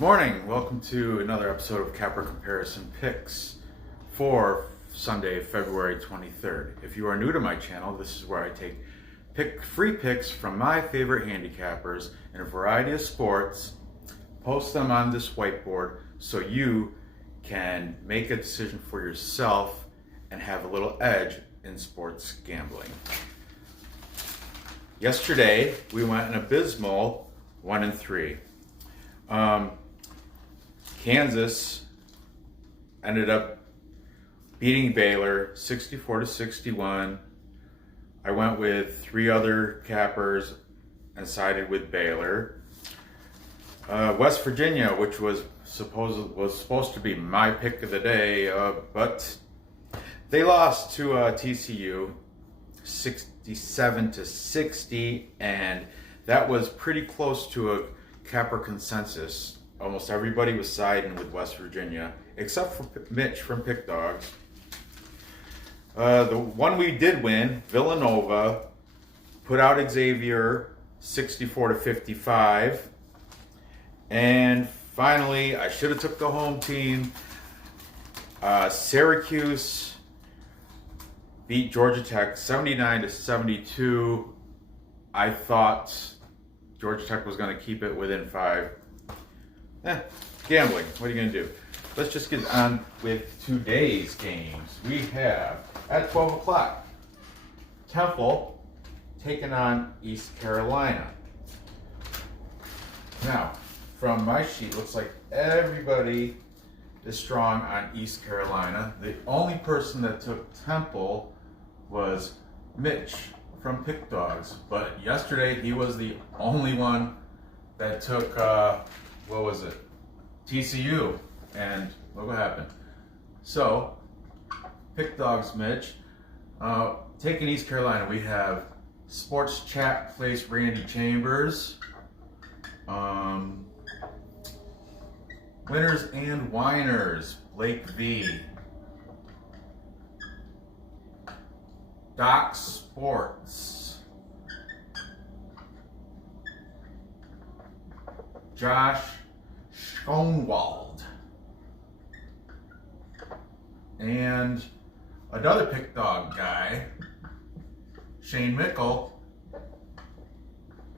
Morning, welcome to another episode of Capper Comparison Picks for Sunday, February 23rd. If you are new to my channel, this is where I take free picks from my favorite handicappers in a variety of sports, post them on this whiteboard so you can make a decision for yourself and have a little edge in sports gambling. Yesterday, we went an abysmal 1-3. Kansas ended up beating Baylor 64-61. I went with three other cappers and sided with Baylor. West Virginia, which was supposed to be my pick of the day, but they lost to TCU 67-60, and that was pretty close to a capper consensus. Almost everybody was siding with West Virginia, except for Mitch from Pick Dogs. The one we did win, Villanova, put out Xavier 64-55. And finally, I should have took the home team. Syracuse beat Georgia Tech 79-72. I thought Georgia Tech was going to keep it within 5. Gambling. What are you going to do? Let's just get on with today's games. We have, at 12 o'clock, Temple taking on East Carolina. Now, from my sheet, looks like everybody is strong on East Carolina. The only person that took Temple was Mitch from Pick Dogs. But yesterday, he was the only one that took TCU, and look what happened. So, Pick Dogs Mitch. Taking East Carolina, we have Sports Chat Place Randy Chambers. Winners and Whiners, Blake V. Doc Sports, Josh Schoenwald, and another Pick Dog guy, Shane Mickle,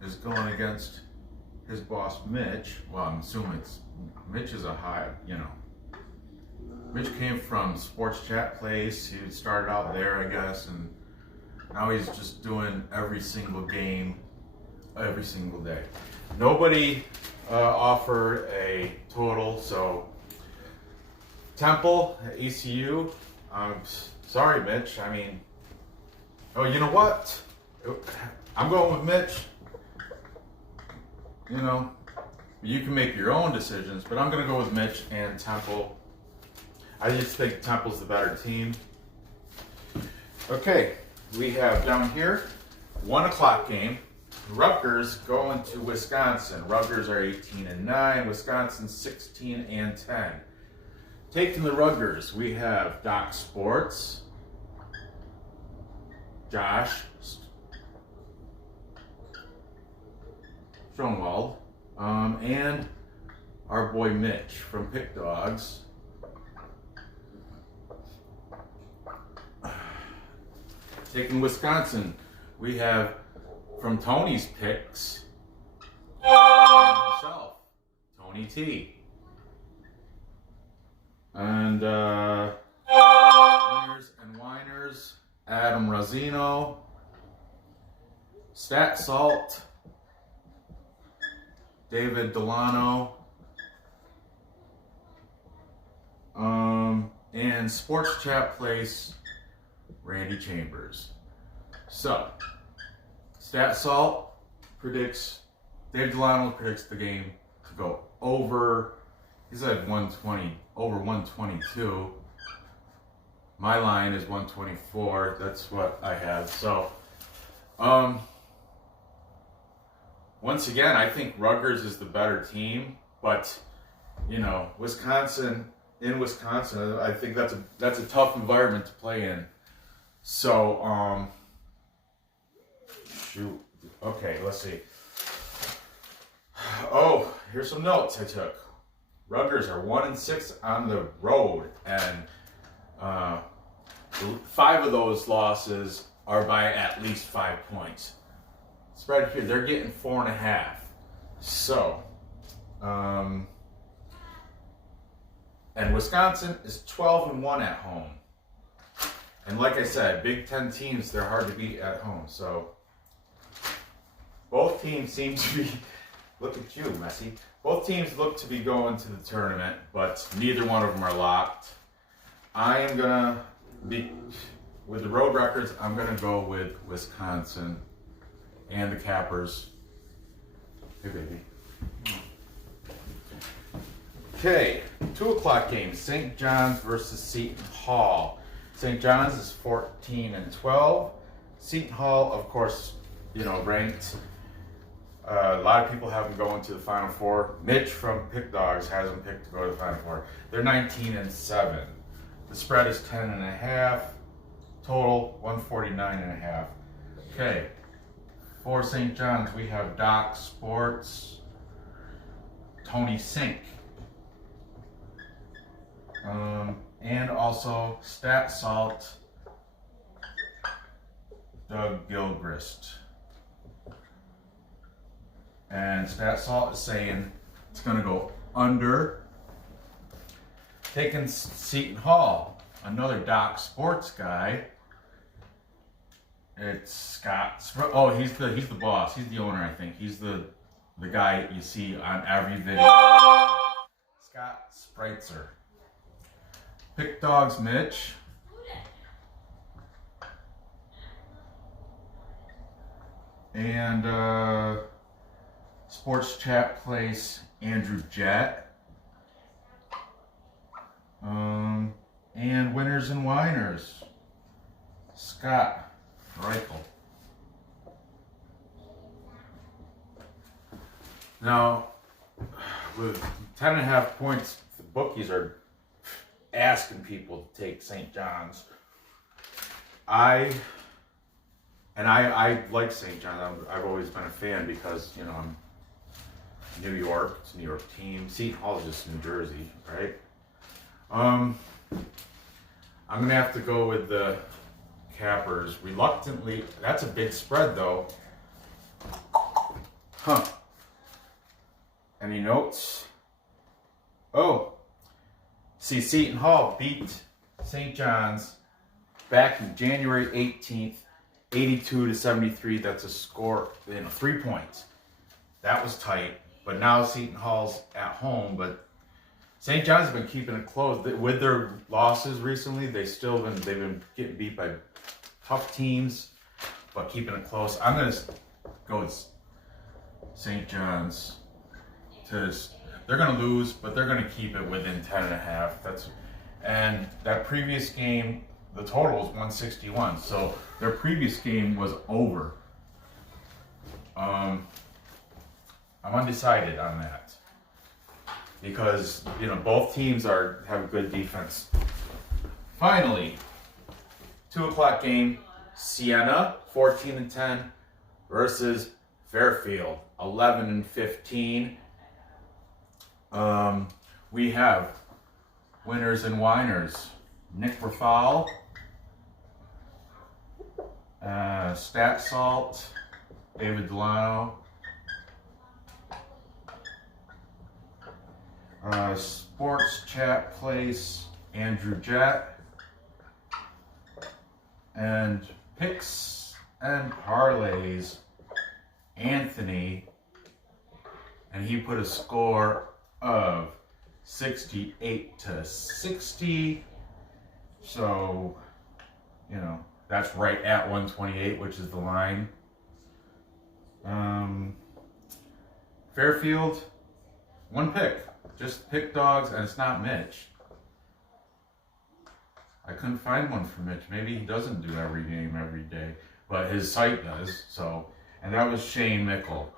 is going against his boss Mitch. Well, I'm assuming Mitch is a high, Mitch came from Sports Chat Place. He started out there, I guess, and now he's just doing every single game, every single day. Nobody offered a total, so Temple, ECU, I'm sorry, Mitch. I mean, oh, you know what? I'm going with Mitch. You can make your own decisions, but I'm going to go with Mitch and Temple. I just think Temple's the better team. Okay, we have down here 1 o'clock game. Rutgers going to Wisconsin. Rutgers are 18-9. Wisconsin 16-10. Taking the Rutgers, we have Doc Sports, Josh Schoenwald, and our boy Mitch from Pick Dogs. Taking Wisconsin, we have from Tony's picks himself, Tony T. And Winners and Whiners, Adam Rosino, Stat Salt, David Delano, and Sports Chat Place, Randy Chambers. So, Stat Salt predicts, Dave Delano predicts the game to go over, he said 120, over 122. My line is 124, that's what I have. So, once again, I think Rutgers is the better team, but, Wisconsin, I think that's a tough environment to play in. So, okay, let's see. Oh, here's some notes I took. Rutgers are 1-6 on the road, and 5 of those losses are by at least 5 points. Spread here, they're getting 4.5. So, and Wisconsin is 12-1 at home. And like I said, Big Ten teams, they're hard to beat at home. So, both teams seem to be, look at you, Messi. Both teams look to be going to the tournament, but neither one of them are locked. I am going to be, with the road records, I'm going to go with Wisconsin and the Cappers. Hey, baby. Okay, 2 o'clock game, St. John's versus Seton Hall. St. John's is 14-12. Seton Hall, of course, ranked. A lot of people have them going to the Final Four. Mitch from Pick Dogs has them picked to go to the Final Four. They're 19-7. The spread is 10.5. Total 149.5. Okay. For St. John's, we have Doc Sports, Tony Sink, and also Stat Salt, Doug Gilchrist. And Stat Salt is saying it's going to go under. Taking Seton Hall, another Doc Sports guy. It's Scott. Oh, he's the boss. He's the owner, I think. He's the guy you see on every video. Scott Spreitzer. Pick Dogs Mitch. And Sports Chat Place Andrew Jett. And Winners and Winers Scott Reichel. Now, with 10.5 points, the bookies are asking people to take St. John's. I like St. John's. I've always been a fan because, I'm New York. It's a New York team. Seton Hall is just New Jersey, right? I'm going to have to go with the Cappers. Reluctantly, that's a big spread, though. Huh. Any notes? Oh. See, Seton Hall beat St. John's back in January 18th, 82-73. That's a score, 3 points. That was tight. But now Seton Hall's at home, but St. John's have been keeping it close. With their losses recently, they've been getting beat by tough teams, but keeping it close. I'm going to go with St. John's. They're going to lose, but they're going to keep it within 10.5. And that previous game, the total was 161. So their previous game was over. I'm undecided on that because both teams have good defense. Finally, 2 o'clock game, Siena 14-10 versus Fairfield 11-15. We have Winners and Winers, Nick Rafal, Stat Salt, David Delano, Sports Chat Place, Andrew Jett, and Picks and Parlays, Anthony, and he put a score of 68-60. So, that's right at 128, which is the line. Fairfield, 1 pick. Just Pick Dogs, and it's not Mitch. I couldn't find one for Mitch. Maybe he doesn't do every game every day, but his site does. So, and that was Shane Mickle.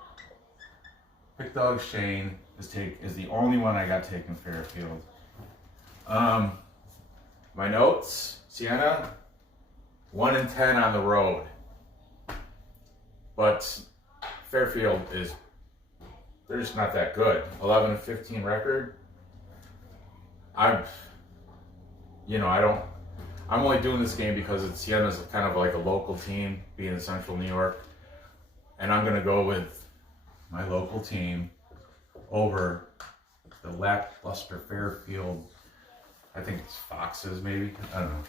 Pick Dog Shane is the only one I got taken Fairfield. My notes: Siena 1-10 on the road, but Fairfield they're just not that good. 11-15 record. I'm only doing this game because Siena's kind of like a local team, being in Central New York, and I'm gonna go with my local team over the lackluster Fairfield. I think it's Foxes, maybe. I don't know.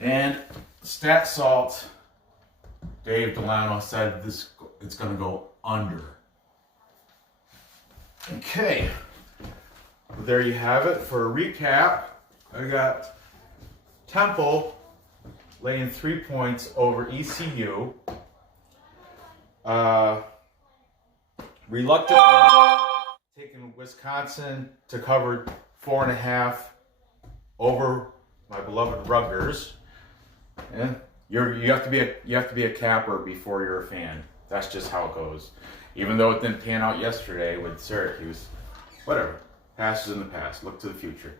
And Stat Salt, Dave Delano said it's gonna go under. Okay, well, there you have it. For a recap, I got Temple laying 3 points over ECU. Reluctantly taking Wisconsin to cover 4.5 over my beloved Rutgers. Yeah, you have to be a capper before you're a fan. That's just how it goes. Even though it didn't pan out yesterday with Syracuse, whatever. Past is in the past. Look to the future.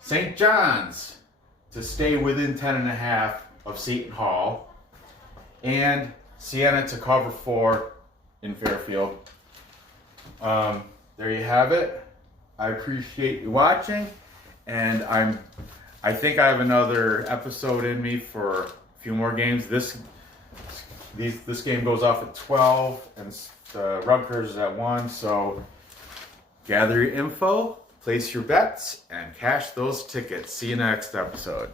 St. John's to stay within 10.5 of Seton Hall, and Siena to cover 4 in Fairfield. There you have it. I appreciate you watching, and I think I have another episode in me for a few more games. This game goes off at 12, and Rutgers is at 1. So gather your info, place your bets, and cash those tickets. See you next episode.